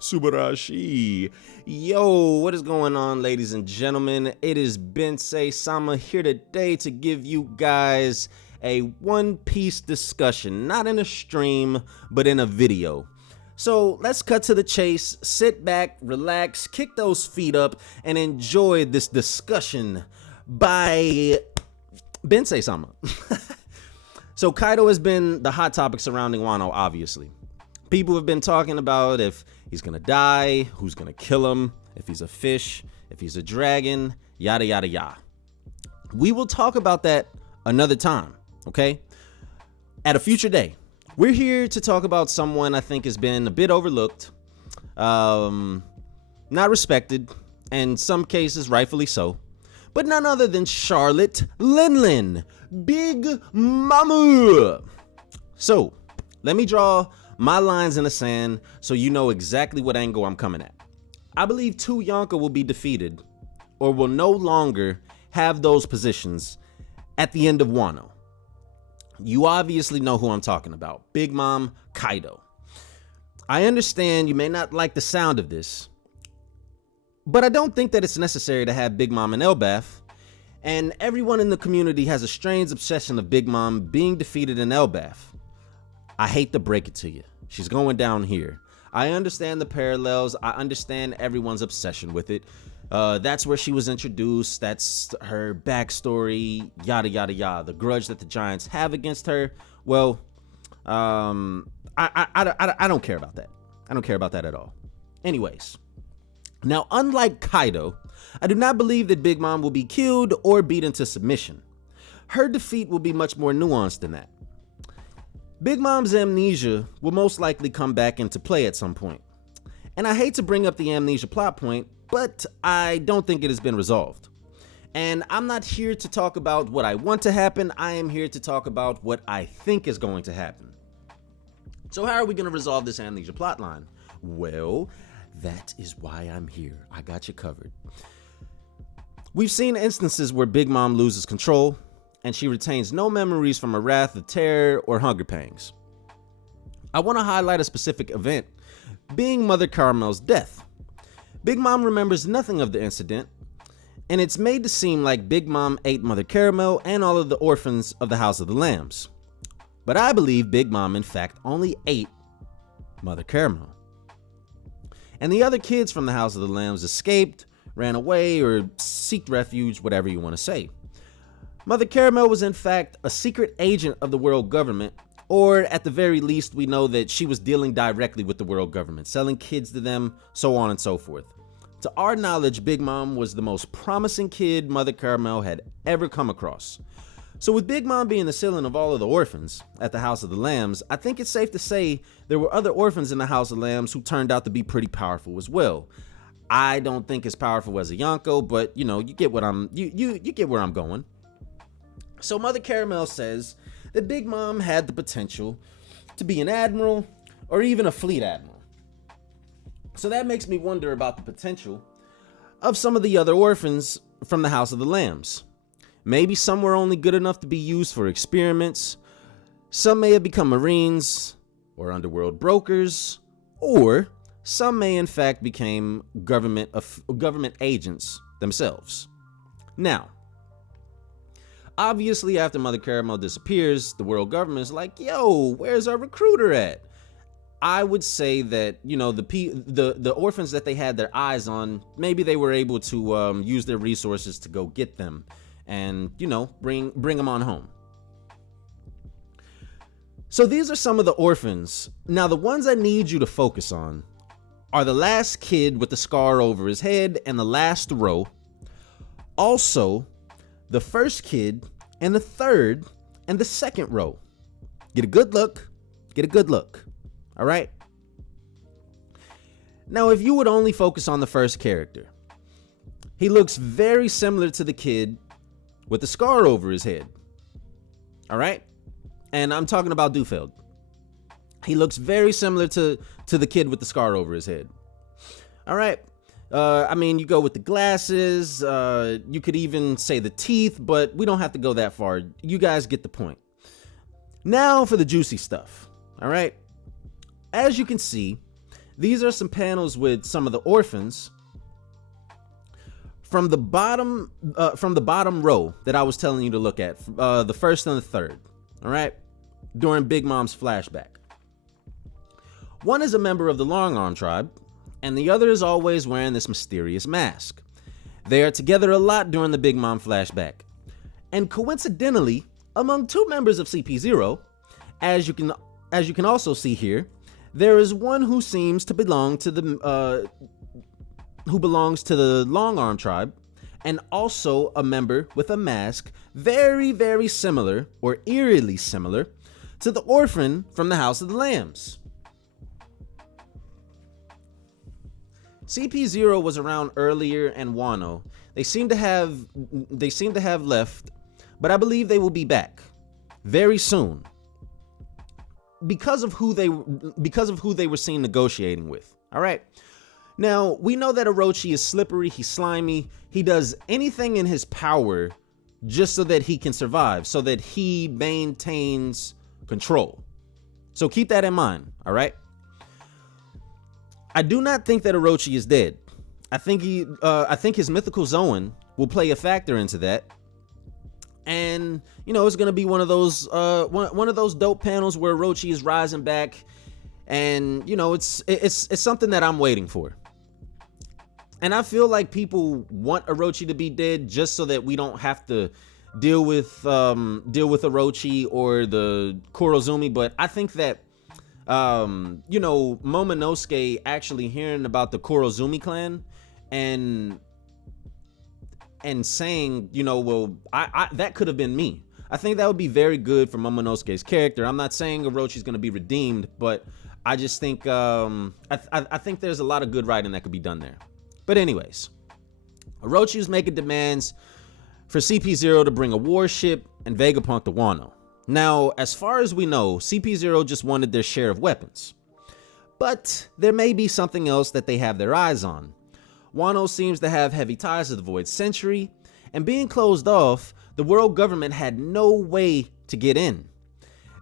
Subarashi. Yo, what is going on, ladies and gentlemen? It is Bensei Sama here today to give you guys a One Piece discussion, not in a stream, but in a video. So let's cut to the chase, sit back, relax, kick those feet up, and enjoy this discussion by Bensei Sama. So Kaido has been the hot topic surrounding Wano, obviously. People have been talking about if he's gonna die, who's gonna kill him, if he's a fish, if he's a dragon, yada yada yada. We will talk about that another time, okay? At a future day. We're here to talk about someone I think has been a bit overlooked, not respected, and in some cases rightfully so, but none other than Charlotte Linlin, Big Mama. So, let me draw my lines in the sand so you know exactly what angle I'm coming at. I believe two Yonko will be defeated or will no longer have those positions at the end of Wano. You obviously know who I'm talking about, Big Mom Kaido. I understand you may not like the sound of this, but I don't think that it's necessary to have Big Mom in Elbaf, and everyone in the community has a strange obsession of Big Mom being defeated in Elbaf. I hate to break it to you. She's going down here. I understand the parallels. I understand everyone's obsession with it. That's where she was introduced. That's her backstory, yada, yada, yada. The grudge that the Giants have against her. Well, I don't care about that. I don't care about that at all. Anyways, now, unlike Kaido, I do not believe that Big Mom will be killed or beat into submission. Her defeat will be much more nuanced than that. Big Mom's amnesia will most likely come back into play at some point. And I hate to bring up the amnesia plot point, but I don't think it has been resolved. And I'm not here to talk about what I want to happen. I am here to talk about what I think is going to happen. So how are we going to resolve this amnesia plotline? Well, that is why I'm here. I got you covered. We've seen instances where Big Mom loses control, and she retains no memories from a wrath of terror or hunger pangs. I want to highlight a specific event, being Mother Carmel's death. Big Mom remembers nothing of the incident, and it's made to seem like Big Mom ate Mother Carmel and all of the orphans of the House of the Lambs. But I believe Big Mom in fact only ate Mother Carmel. And the other kids from the House of the Lambs escaped, ran away, or sought refuge, whatever you want to say. Mother Carmel was in fact a secret agent of the world government, or at the very least we know that she was dealing directly with the world government, selling kids to them, so on and so forth. To our knowledge, Big Mom was the most promising kid Mother Carmel had ever come across. So with Big Mom being the ceiling of all of the orphans at the House of the Lambs, I think it's safe to say there were other orphans in the House of Lambs who turned out to be pretty powerful as well. I don't think as powerful as a Yonko, but you know, you get where I'm going. So Mother Carmel says that Big Mom had the potential to be an admiral or even a fleet admiral. So that makes me wonder about the potential of some of the other orphans from the House of the Lambs. Maybe some were only good enough to be used for experiments. Some may have become Marines or underworld brokers, or some may in fact became government agents themselves. Now, obviously, after Mother Carmel disappears, the world government is like, yo, where's our recruiter at? I would say that, you know, the orphans that they had their eyes on, maybe they were able to use their resources to go get them and, you know, bring them on home. So these are some of the orphans. Now, the ones I need you to focus on are the last kid with the scar over his head and the last row. Also, the first kid and the third and the second row. Get a good look. Get a good look. All right. Now, if you would only focus on the first character, he looks very similar to the kid with the scar over his head. All right. And I'm talking about Dufeld. He looks very similar to the kid with the scar over his head. All right. I mean, you go with the glasses, you could even say the teeth, but we don't have to go that far. You guys get the point. Now for the juicy stuff. All right. as you can see, these are some panels with some of the orphans from the bottom row that I was telling you to look at, the first and the third, all right, during Big Mom's flashback. One is a member of the Long Arm tribe, and the other is always wearing this mysterious mask. They are together a lot during the Big Mom flashback. And coincidentally, among two members of CP0, as you can also see here, there is one who seems to belong to the who belongs to the Long Arm tribe, and also a member with a mask very, very similar, or eerily similar, to the orphan from the House of the Lambs. CP0 was around earlier, and Wano. They seem to have left, but I believe they will be back very soon because of who they were seen negotiating with. All right. Now, we know that Orochi is slippery, he's slimy, he does anything in his power just so that he can survive, so that he maintains control. So keep that in mind, all right? I do not think that Orochi is dead. I think his mythical Zoan will play a factor into that. And, it's going to be one of those dope panels where Orochi is rising back, and, it's something that I'm waiting for. And I feel like people want Orochi to be dead just so that we don't have to deal with Orochi or the Kurozumi, but I think that Momonosuke actually hearing about the Kurozumi clan and saying, I that could have been me. I think that would be very good for Momonosuke's character. I'm not saying Orochi's going to be redeemed, but I just think I think there's a lot of good writing that could be done there. But anyways, Orochi is making demands for CP0 to bring a warship and Vegapunk to Wano. Now, as far as we know, CP0 just wanted their share of weapons. But there may be something else that they have their eyes on. Wano seems to have heavy ties to the Void Century, and being closed off, the world government had no way to get in.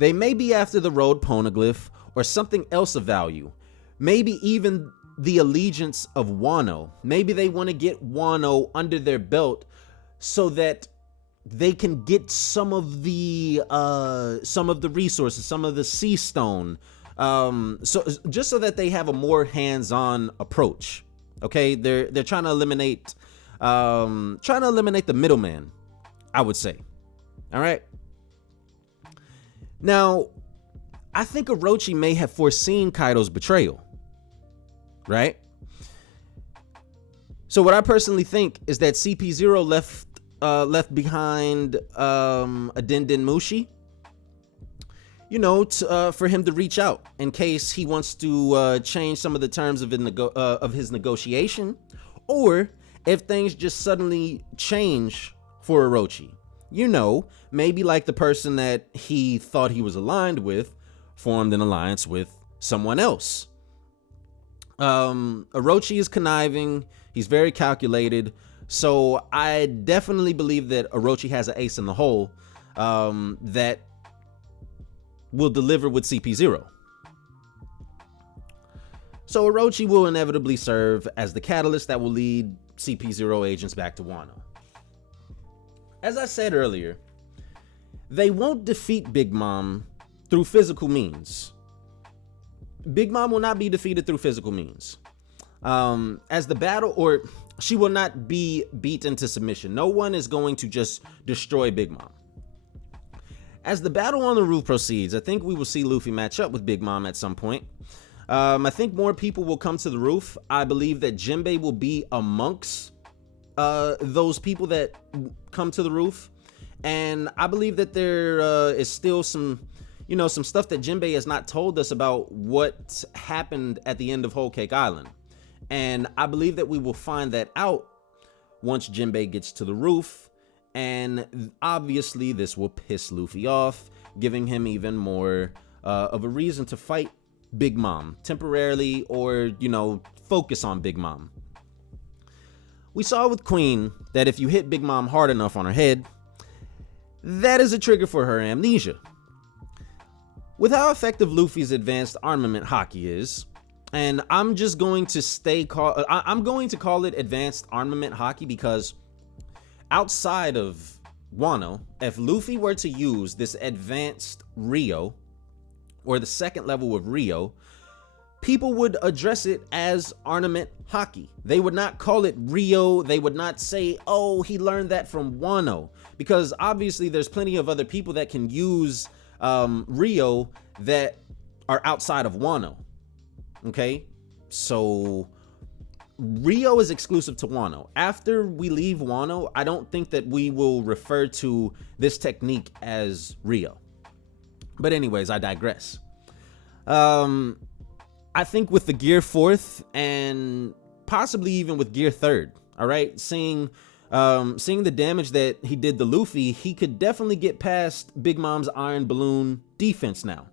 They may be after the road poneglyph or something else of value. Maybe even the allegiance of Wano. Maybe they want to get Wano under their belt so that they can get some of the resources, some of the sea stone, so just so that they have a more hands-on approach. Okay, they're trying to eliminate the middleman, I would say. All right. Now, I think Orochi may have foreseen Kaido's betrayal, right? So what I personally think is that CP0 left behind a Den Mushi, for him to reach out in case he wants to change some of the terms of his negotiation, or if things just suddenly change for Orochi. Maybe like the person that he thought he was aligned with formed an alliance with someone else. Orochi is conniving. He's very calculated. So I definitely believe that Orochi has an ace in the hole that will deliver with CP0. So Orochi will inevitably serve as the catalyst that will lead CP0 agents back to Wano. As I said earlier, they won't defeat Big Mom through physical means. Big Mom will not be defeated through physical means. She will not be beaten to submission. No one is going to just destroy Big Mom. As the battle on the roof proceeds, I think we will see Luffy match up with Big Mom at some point. I think more people will come to the roof. I believe that Jinbei will be amongst those people that come to the roof. And I believe that there is still some stuff that Jinbei has not told us about what happened at the end of Whole Cake Island. And I believe that we will find that out once Jinbei gets to the roof. And obviously this will piss Luffy off, giving him even more of a reason to fight Big Mom temporarily, or, focus on Big Mom. We saw with Queen that if you hit Big Mom hard enough on her head, that is a trigger for her amnesia. With how effective Luffy's advanced armament haki is, and I'm just going to I'm going to call it advanced armament haki because outside of Wano, if Luffy were to use this advanced Rio, or the second level of Rio, people would address it as armament haki. They would not call it Rio. They would not say, oh, he learned that from Wano, because obviously there's plenty of other people that can use Rio that are outside of Wano. Okay, so Rio is exclusive to Wano. After we leave Wano, I don't think that we will refer to this technique as Rio. But anyways, I digress. I think with the Gear 4th and possibly even with Gear 3rd, all right, seeing the damage that he did to Luffy, he could definitely get past Big Mom's Iron Balloon defense now.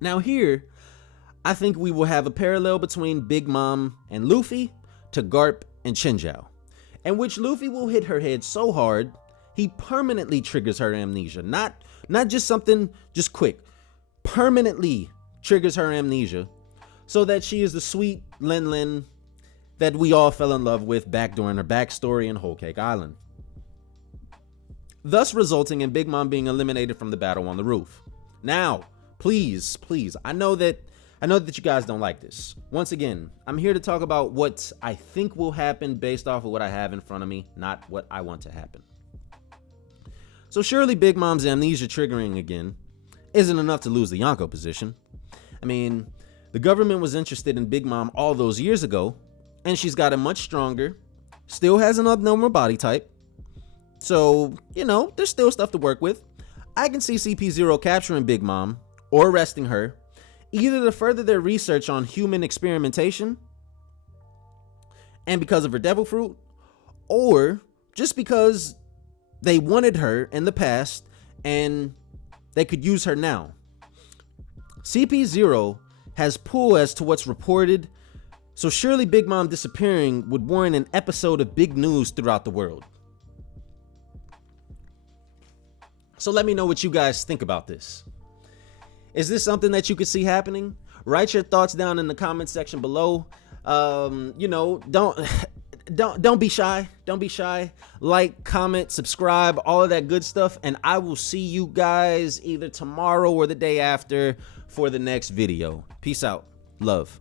Now here, I think we will have a parallel between Big Mom and Luffy to Garp and Chinjao, in which Luffy will hit her head so hard, he permanently triggers her amnesia. Not just something just quick, permanently triggers her amnesia so that she is the sweet Lin Lin that we all fell in love with back during her backstory in Whole Cake Island, thus resulting in Big Mom being eliminated from the battle on the roof. Now, please, I know that you guys don't like this. Once again, I'm here to talk about what I think will happen based off of what I have in front of me, not what I want to happen. So surely Big Mom's amnesia triggering again isn't enough to lose the Yonko position. I mean, the government was interested in Big Mom all those years ago, and she's gotten much stronger, still has an abnormal body type. So, you know, there's still stuff to work with. I can see CP0 capturing Big Mom or arresting her, either to further their research on human experimentation and because of her devil fruit, or just because they wanted her in the past and they could use her now. CP0 has pull as to what's reported, so surely Big Mom disappearing would warrant an episode of big news throughout the world. So let me know what you guys think about this. Is this something that you could see happening? Write your thoughts down in the comment section below. You know, don't be shy. Don't be shy. Like, comment, subscribe, all of that good stuff. And I will see you guys either tomorrow or the day after for the next video. Peace out. Love.